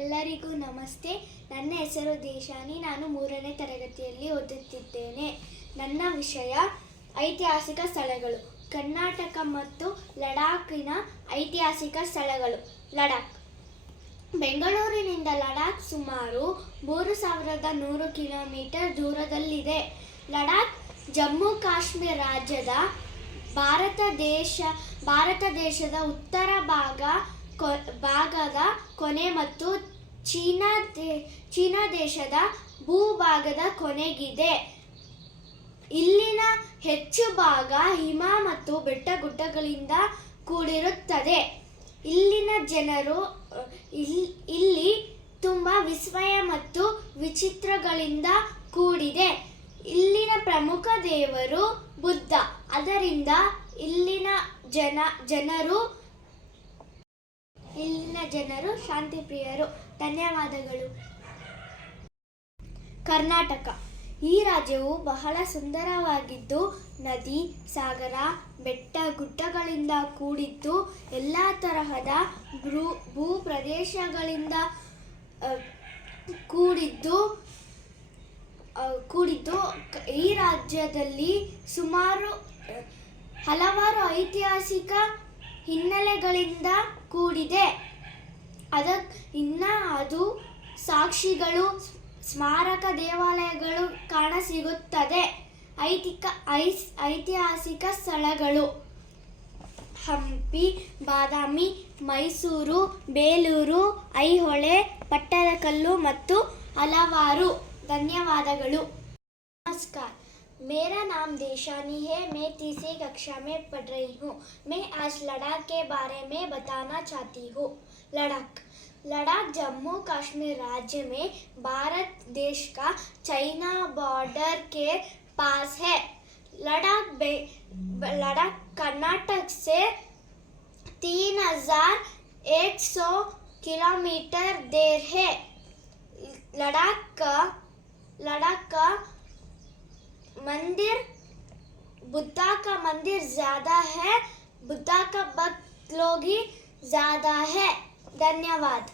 ಎಲ್ಲರಿಗೂ ನಮಸ್ತೆ. ನನ್ನ ಹೆಸರು ದೇಶಾನಿ. ನಾನು 3ನೇ ತರಗತಿಯಲ್ಲಿ ಓದುತ್ತಿದ್ದೇನೆ. ನನ್ನ ವಿಷಯ ಐತಿಹಾಸಿಕ ಸ್ಥಳಗಳು. ಕರ್ನಾಟಕ ಮತ್ತು ಲಡಾಖಿನ ಐತಿಹಾಸಿಕ ಸ್ಥಳಗಳು. ಲಡಾಖ್. ಬೆಂಗಳೂರಿನಿಂದ ಲಡಾಖ್ ಸುಮಾರು 3100 ಕಿಲೋಮೀಟರ್ ದೂರದಲ್ಲಿದೆ. ಲಡಾಖ್ ಜಮ್ಮು ಕಾಶ್ಮೀರ ರಾಜ್ಯದ ಭಾರತ ದೇಶದ ಉತ್ತರ ಭಾಗದ ಕೊನೆ ಮತ್ತು ಚೀನಾ ದೇಶದ ಭೂಭಾಗದ ಕೊನೆಗಿದೆ. ಇಲ್ಲಿನ ಹೆಚ್ಚು ಭಾಗ ಹಿಮ ಮತ್ತು ಬೆಟ್ಟಗುಡ್ಡಗಳಿಂದ ಕೂಡಿರುತ್ತದೆ. ಇಲ್ಲಿನ ಜನರು ಇಲ್ಲಿ ತುಂಬ ವಿಸ್ಮಯ ಮತ್ತು ವಿಚಿತ್ರಗಳಿಂದ ಕೂಡಿದೆ. ಇಲ್ಲಿನ ಪ್ರಮುಖ ದೇವರು ಬುದ್ಧ. ಅದರಿಂದ ಇಲ್ಲಿನ ಜನರು ಶಾಂತಿಪ್ರಿಯರು. ಧನ್ಯವಾದಗಳು. ಕರ್ನಾಟಕ. ಈ ರಾಜ್ಯವು ಬಹಳ ಸುಂದರವಾಗಿದ್ದು ನದಿ, ಸಾಗರ, ಬೆಟ್ಟ, ಗುಡ್ಡಗಳಿಂದ ಕೂಡಿದ್ದು ಎಲ್ಲ ತರಹದ ಭೂಪ್ರದೇಶಗಳಿಂದ ಕೂಡಿದ್ದು ಈ ರಾಜ್ಯದಲ್ಲಿ ಹಲವಾರು ಐತಿಹಾಸಿಕ ಹಿನ್ನೆಲೆಗಳಿಂದ ಕೂಡಿದೆ. ಅದು ಸಾಕ್ಷಿಗಳು, ಸ್ಮಾರಕ, ದೇವಾಲಯಗಳು ಕಾಣಸಿಗುತ್ತದೆ. ಐತಿಹಾಸಿಕ ಸ್ಥಳಗಳು: ಹಂಪಿ, ಬಾದಾಮಿ, ಮೈಸೂರು, ಬೇಲೂರು, ಐಹೊಳೆ, ಪಟ್ಟದಕಲ್ಲು ಮತ್ತು ಹಲವಾರು. ಧನ್ಯವಾದಗಳು. नमस्कार, मेरा नाम देशानी है. मैं तीसरी कक्षा में पढ़ रही हूँ. मैं आज लद्दाख के बारे में बताना चाहती हूँ. लद्दाख जम्मू कश्मीर राज्य में भारत देश का चाइना बॉर्डर के पास है. लद्दाख कर्नाटक से 3100 किलोमीटर दूर है. लद्दाख का मंदिर, बुद्धा का मंदिर ज़्यादा है. बुद्धा का भक्त लोग ही ज़्यादा है. धन्यवाद.